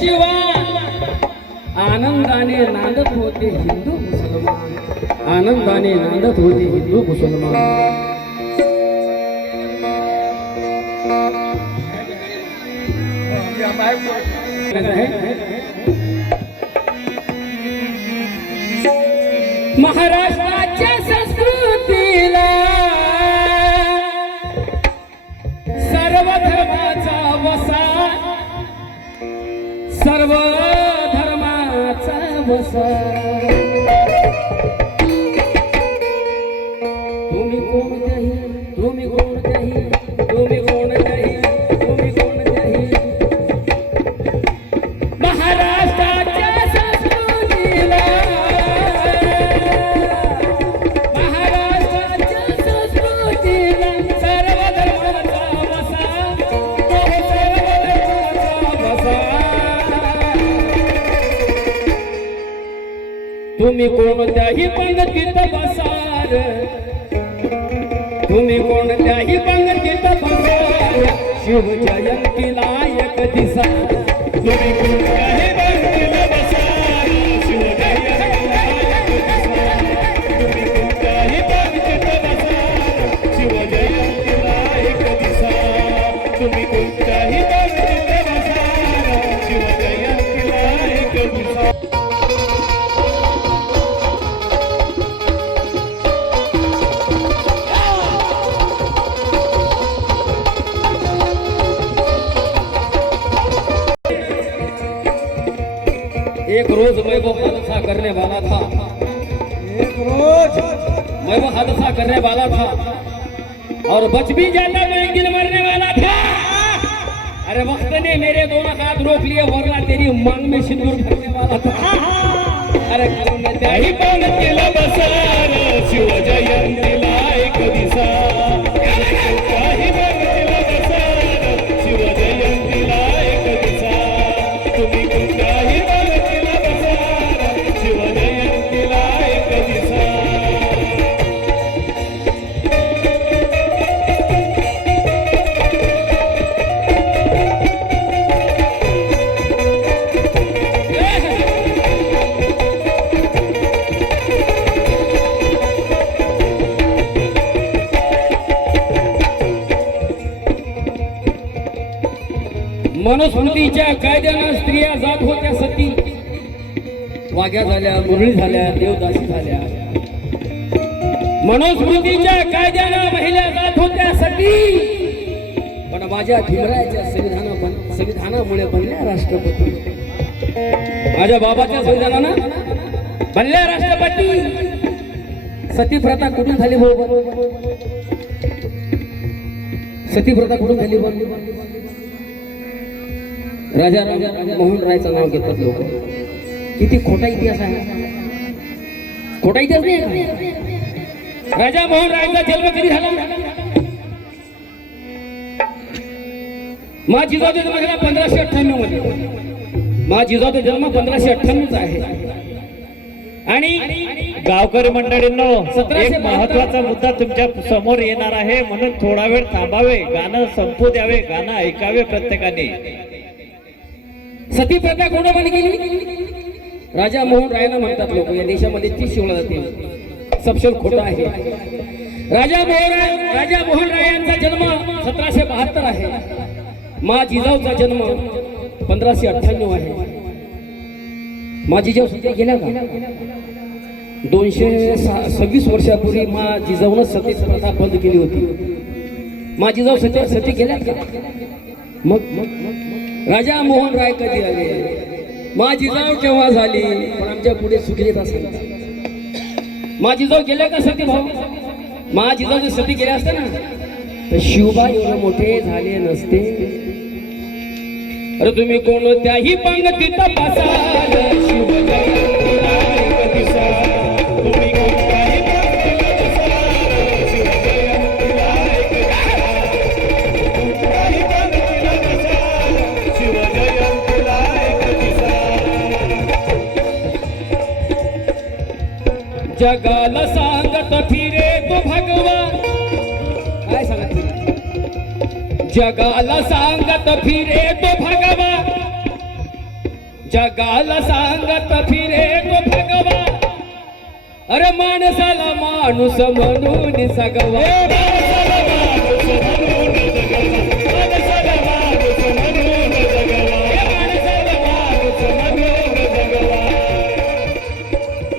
जगाची आनंदाने नांदत होते हिंदू मुसलमान। आनंदाने नांदत होते हिंदू मुसलमान। महाराष्ट्राच्या सर्व धर्माचा बस तुम्ही कोणत्याही पंगतीत बसार तुम्ही कोणत्याही पंगतीत बसार शिवजयंतीला एक दिसा. तुम्ही कोणत्या एक रोज मैं वो हादसा करने वाला था एक रोज मैं वो हादसा करने वाला था और बच भी जाता मैं एक दिन मरने वाला था अरे वक्त ने मेरे दोनों हाथ रोक लिए वरना तेरी मांग में सिंदूर भरने वाला था अरे करून त्याही पान केला बसार मनुस्मृतीच्या कायद्यानं स्त्रिया जात होत्या सती. वाघ्या झाल्या मुरळी झाल्या देवदासी झाल्या. मनुस्मृतीच्या कायद्यानं महिला जात होत्या सती. पण माझ्या भीमरायाच्या संविधाना बन संविधानामुळे बनल्या राष्ट्रपती. माझ्या बाबाच्या संविधानानं बनल्या राष्ट्रपती. सती प्रथा कुठून झाली बरोबर सती प्रथा कुठून झाली बरोबर राजा राजा मोहन रायचं नाव घेतात लोक. किती खोटा इतिहास आहे. खोटा इतिहास नाही? राजा मोहन रायचा जन्म कधी झाला? मा जिजाऊचा जन्म झाला पंधराशे अठ्ठ्याण्णवमध्ये. मा जिजाऊचा जन्म पंधराशे अठ्ठ्याण्णवचा आहे. आणि गावकरी मंडळींनो एक महत्त्वाचा मुद्दा तुमच्यासमोर येणार आहे. म्हणून थोडा वेळ थांबावे गाणं संपू द्यावे गाणं ऐकावे प्रत्येकाने. सती प्रथा कोणामध्ये बंद केली? राजा मोहन रायना म्हणतात लोक या देशामध्ये ती शिवला जाते सपशल खोटा आहे. राजा मोहन राय राजा मोहन राय यांचा जन्म सतराशे बहात्तर आहे. मा जिजाऊचा जन्म पंधराशे अठ्ठ्याण्णव आहे. मा जिजाऊ सध्या गेल्या का? दोनशे सहा- सव्वीस वर्षापूर्वी मा जिजाऊनं सती प्रथा बंद केली होती. मा जिजाऊ सत्या सती गेल्या का? मग मग मग. राजा मोहन राय कधी आले? माझी जाव केव्हा झाली? पण आमच्या पुढे सुखलेत असेल. माझी जाव गेल्या का सती भाऊ? माझी जाव जर सती गेल्या असत्या ना तर शिवबा एवढे मोठे झाले नसते. अरे तुम्ही कोणत्याही पंगतीत बसाल? जगाला सांगत फिरे तो भगवान. काय सांगत फिरे? जगाला सांगत फिरे तो भगवान. जगाला सांगत फिरे तो भगवा अरे माणसाला माणूस म्हणून सगवा.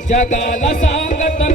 जगाला सांगत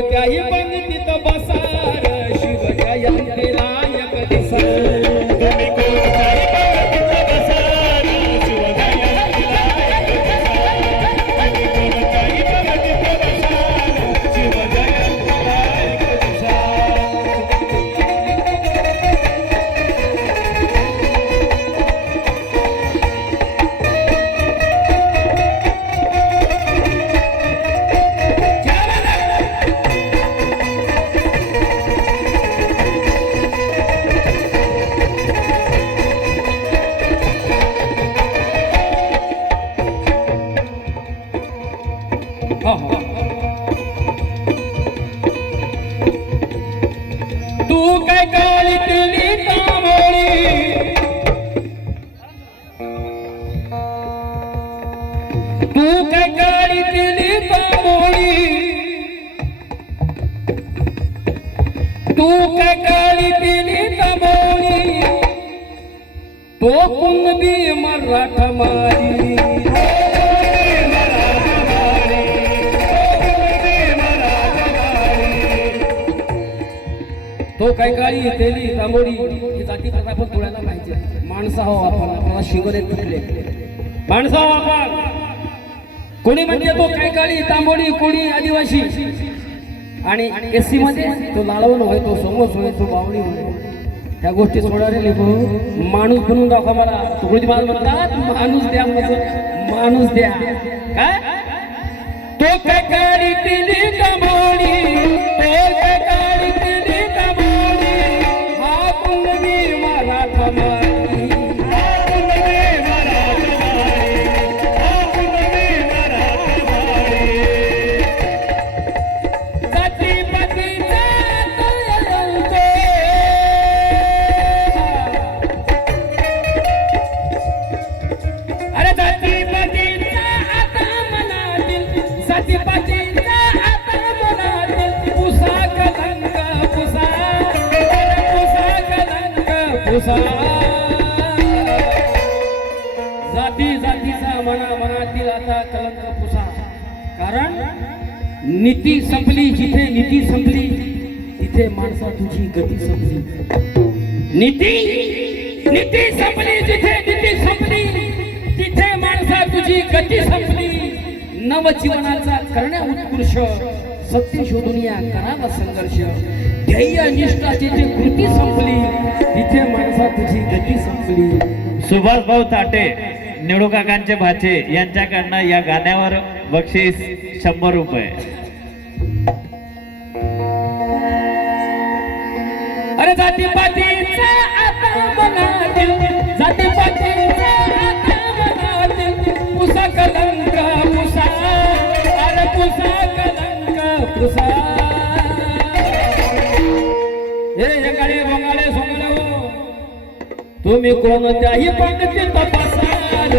कोणत्याही पंक्तीत तू काय काळी तुली तांबोळी तो कुंगबी मराठा मारी तो काय काळी तेली तांबोडी ही जाती प्रथा आपण थोड्याला पाहिजे माणसा हो आपण आपल्याला शुगर एक कुठले माणसा हो आपण कोणी म्हणजे तो काय काळी तांबोडी कोणी आदिवासी आणि एससी मध्ये तो लाळवण होय तो समोस होय तो बावळी होय. त्या गोष्टी सोडायला लिहू माणूस बनवून दाखवा मला. तुकडीची माल म्हणतात माणूस द्या म्हणजे माणूस द्या. काय? तो काय नीती संपली जिथे नीती संपली तिथे माणसा तुझी गती संपली. नीती नीती संपली जिथे नीती संपली तिथे माणसा तुझी गती संपली. नवजीवनाचा करण्या उत्कृष्ट सत्य शोधून या करावा संघर्ष. ध्येय निष्ठा जिथे कृती संपली तिथे माणसा तुझी गती संपली. सुभाष भाऊ ताटे निळूकाकांचे भाचे यांच्याकडनं या गाण्यावर बक्षीस शंभर रुपये. अरे आता मनातील जाती आता मनातील पुसा कलंक पुसा अरे पुसा कलंक पुसा हे हो तुम्ही कोणत्याही पंक्ती तपासाल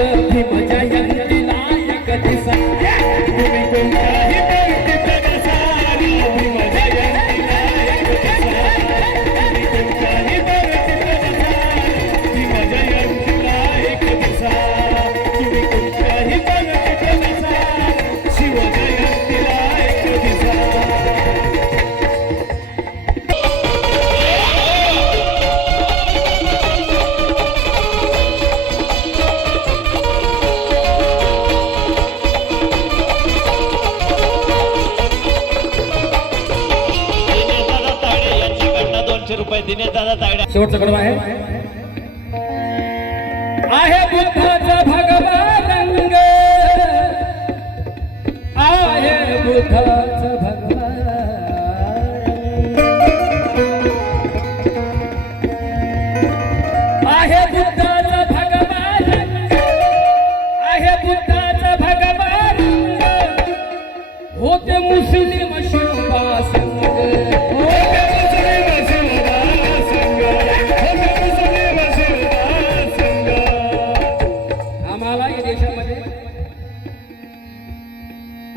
शेवटचा कडवा आहे. आहे बुद्धाचा भगवान रंग आहे बुद्धा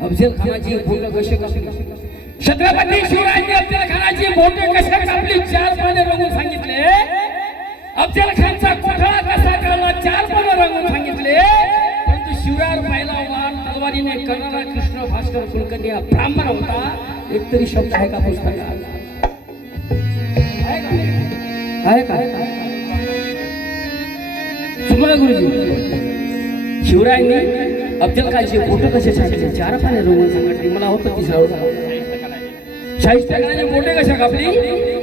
अफजल खानाची बोट कशी कापली? छत्रपती शिवरायांनी अफजल खानाची बोट कशा कापली? चार पाने रंगून सांगितले. अफजल खानचा कोठळा कसा काढला चार पाने रंगून सांगितले. परंतु शिवराय पहिला वार तलवारीने करणारा कृष्ण भास्कर कुलकर्णी हा ब्राह्मण होता. एक तरी शब्द आहे का पुस्तकात? आहे का? तुम्हाला गुरुजी शिवरायांनी अब्दुल खानची बोट कसे छापले चार पाने रंगून सांगितले मला होतं तिसरा होता टकराची बोटे कशा कापली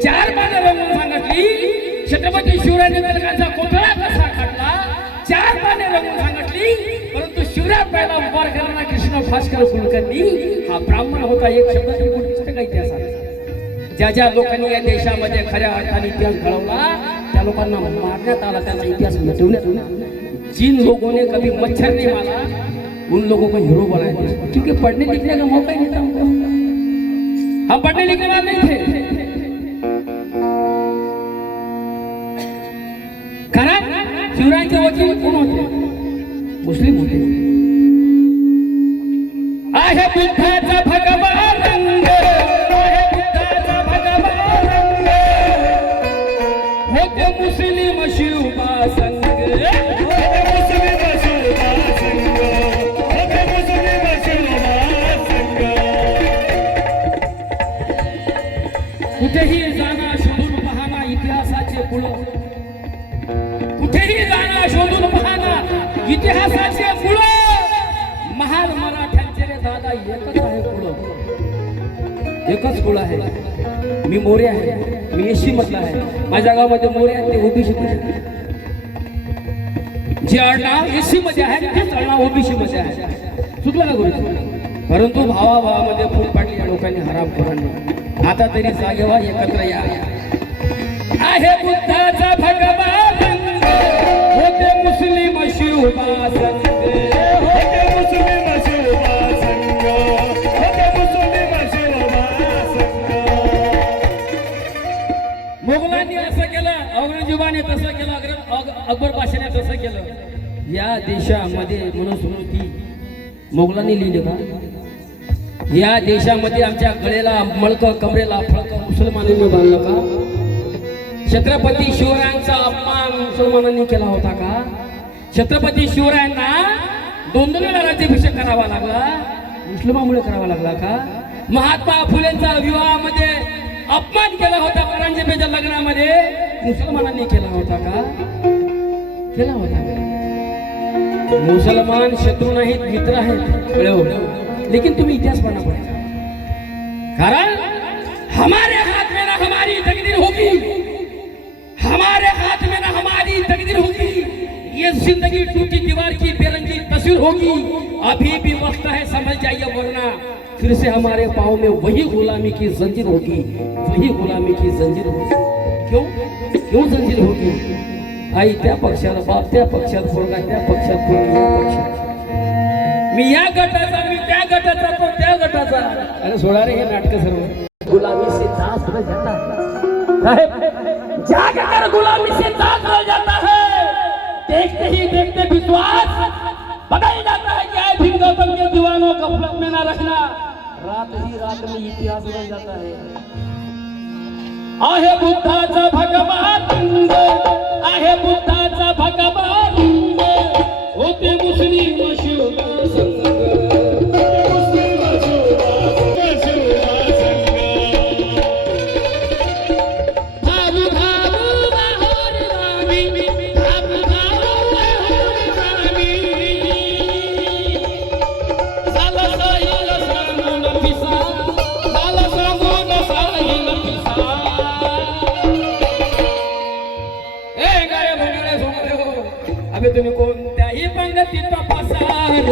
चार पाने रंगून सांगितली छत्रपती शिवराज अफजल कोथळा कसा काढला चार पाने रंगून सांगितली परंतु शिवराज पहिला उभार करणारा कृष्ण भास्कर कुलकर्णी हा ब्राह्मण होता एक शब्दाची बोट दिसते इतिहासात ज्या ज्या लोकांनी या देशामध्ये खऱ्या अर्थाने इतिहास घडवला त्या लोकांना मारण्यात आला त्याचा इतिहास मिटवण्यात चीन जिन लोगों ने कभी मच्छर नाही मारा उन लोगों को हीरो बनाया था क्योंकि पढ़ने लिखने का मौका ही नहीं था हमको हम पढ़ने लिखने वाले नहीं थे। कारण शिवरायांचे वकील कोण होते? मुस्लिम होते। आहे बुद्धाचा भगवान रंग जागा शोधून पाहना इतिहासाचे कुळ. कुठेही जागा शोधून पाहना इतिहासाचे कुळ. महान मराठ्यांचे रे दादा एकच आहे कुळ. एकच कुळ आहे. मी मोरे आहे. मी एसी मधला आहे. माझ्या गावामध्ये मोरे आहे ते ओबीसी जे आडनाव एसी मध्ये आहे तेच आडनाव ओबीसी मध्ये आहे. चुकलं ना गुरु परंतु भावाभावामध्ये फूट पाडली या लोकांनी हराम करून आता तरी जागे व्हा एकत्र या. आहे बुद्धाचा भगवान रंग, होते मुस्लिम शिवबा संग होते मुघलांनी असं केलं औरंगजेबाने तसं केलं अग्र- अग- अकबर बादशाने तसं केलं. या देशामध्ये मनुस्मृती मुघलांनी लिहिली का? या देशामध्ये आमच्या गळेला मळक कमरेला फळक मुसलमानांनी बांधलं का? छत्रपती शिवरायांचा अपमान मुसलमानांनी केला होता का? छत्रपती शिवरायांना दोन दोन वेळा राज्याभिषेक करावा लागला? मुस्लिमामुळे करावा लागला का? महात्मा फुलेंचा विवाहामध्ये अपमान केला होता परांजपेच्या लग्नामध्ये मुसलमानांनी केला होता का? केला होता का? मुसलमान शत्रू नाहीत मित्र आहेत. कळव लेकिन तुम्ही इतिहास पढ़ना पड़ेगा कारण हमारे हाथ में ना हमारी तकदीर होगी हमारे हाथ में ना हमारी तकदीर होगी ये जिंदगी टूटी दीवार की बेरंगी तस्वीर होगी अभी भी वक्त है समझ जाइए वरना फिर से हमारे पाँव में वही गुलामी की जंजीर होगी वही गुलामी की जंजीर होगी क्यों क्यों जंजीर होगी आई त्या पक्षाला बाप त्या पक्षात पोरगा त्या पक्षात पोरगी या पक्षात मी या गटाचा मी त्या गटाचा तो त्या गटाचा. अरे सोडा रे हे नाटक सर्व. गुलामी से दास रह जाता है। जाकर गुलामी से दास रह जाता है। देखते ही देखते विश्वास बदल जाता है क्या है भीम गौतम के दीवानों का फलक में ना रखना। रात ही रात में इतिहास बन जाता है। आहे बुद्धाचा भगवान आहे बुद्धाचा भगवान होते मुस्लिम शिवला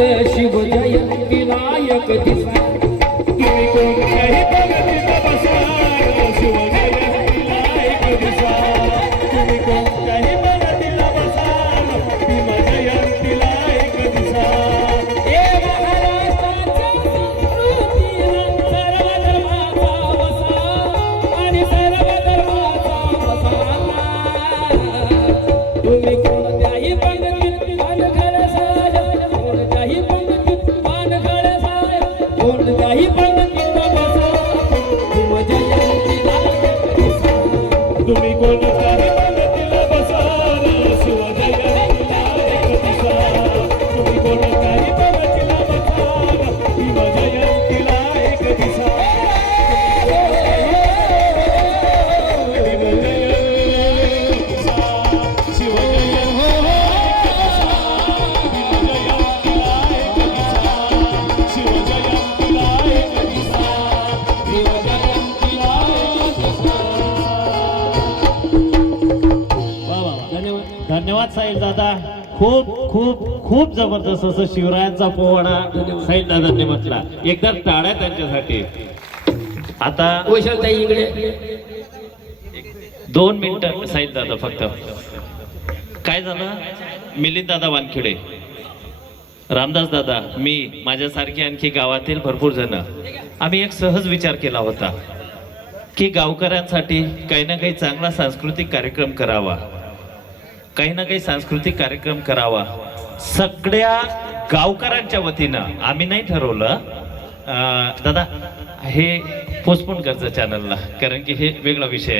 पंगतीत साहिल दादा खूप खूप खूप जबरदस्त असं शिवरायांचा पोवाडा साहिल दादांनी म्हटला. एकदा टाळ्या त्यांच्यासाठी. आता वैशालताई इकडे. दोन मिनिटं साहिल दादा फक्त. काय झालं? मिलिंद दादा वानखेडे. रामदास दादा मी माझ्यासारखे आणखी गावातील भरपूर जण. आम्ही एक सहज विचार केला होता की गावकऱ्यांसाठी काही ना काही चांगला सांस्कृतिक कार्यक्रम करावा. काही ना काही सांस्कृतिक कार्यक्रम करावा. सगळ्या गावकऱ्यांच्या वतीनं आम्ही नाही ठरवलं. दादा हे पोस्टपोन करचं चॅनलला कारण की हे वेगळा विषय आहे.